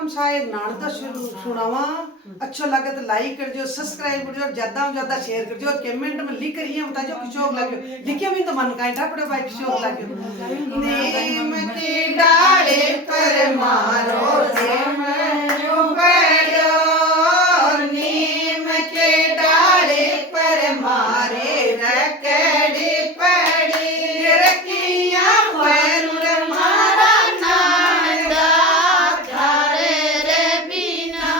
हम शायद नानदा सुनावा अच्छा लगे तो लाइक कर जो सब्सक्राइब कर जो ज्यादा से ज्यादा शेयर कर जो और कमेंट में लिख कर ये बता जो किसी और लगे लिखे भी तो मन का ठापड़े भाई किसी और लगे नीम की डाले पर मारो नीम पड़ो नीम के डाले पर मारे रकड़ी पड़ी रखिया पर मारा नानदा थारे रे बिना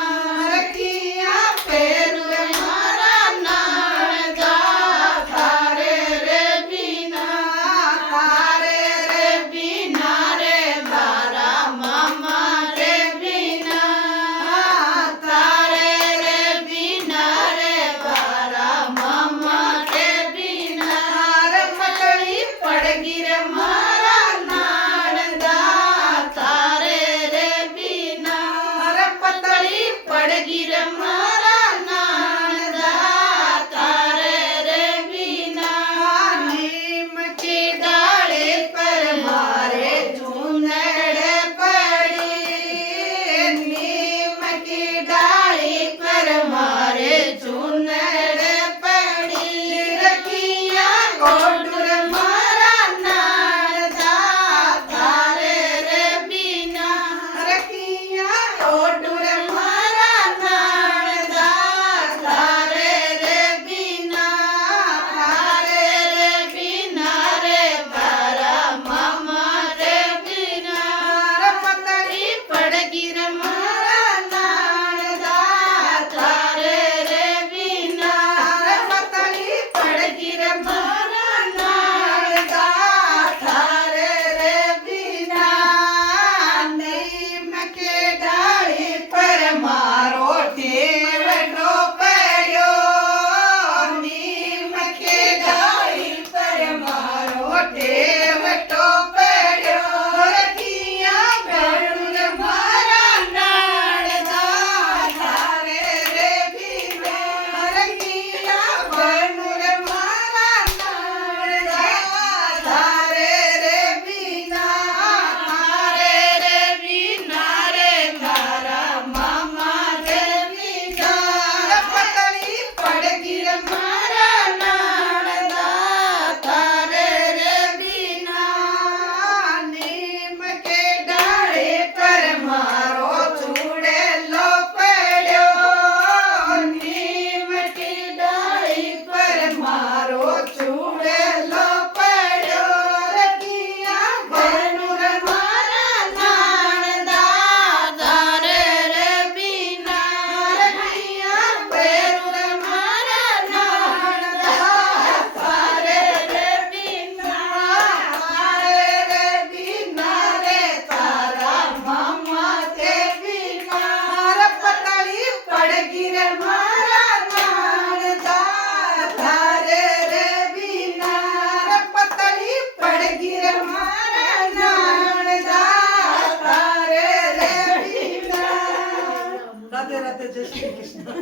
रखिया पर मारा नानदा थारे रे बिना रे बारा मामा रे बिना तारे रे बिना रे बारा मामा रे बिना रे पटड़ी पड़गी रे मारा नानदा तारे रे बिना रे पतड़ी पड़गी रे मारा नानदा तारे रे बिना नीम की डाले पर मारे चूनड़ पड़ी नीम की डाली पर मारे चूनड़ पड़ी रखिया गोडुर मारा नानदा थारे रे बिना रखिया गोडुर मारा नानदा थारे रे बिना रे बारा मामा रे बिना रे पतड़ी पड़गी रे मारा नानदा थारे रे बिना रे पतड़ी पड़गी रे मारा नानदा थारे रे बिना नीम के डाली पर मारो टेवटो पड़ो नीम के डाली पर मारो टेवटो पड़ो रखिया बेड़ुर मारा नानदा थारे रे बिना रखिया बेड़ुर मारा नानदा थारे रे बिना रे बारा मामा रे बिना पतली पड़गी रे मारा नानदा थारे रे बिना नीम के डाले पर मारो चूड़े लो पड़ो नीम की डाली पर मारो चूड़े लो पड़ो रखिया बेनुर मारा नानदा थारे रे बिना रखिया बेनुर मारा नानदा थारे रे बिना रे तारा मामा के बिना रे पतली पड़गी रे मारा नानदा थारे रे बिना रे पतली पड़गी रे मारा नानदा थारे रे बिना राधे राधे जय श्री कृष्ण।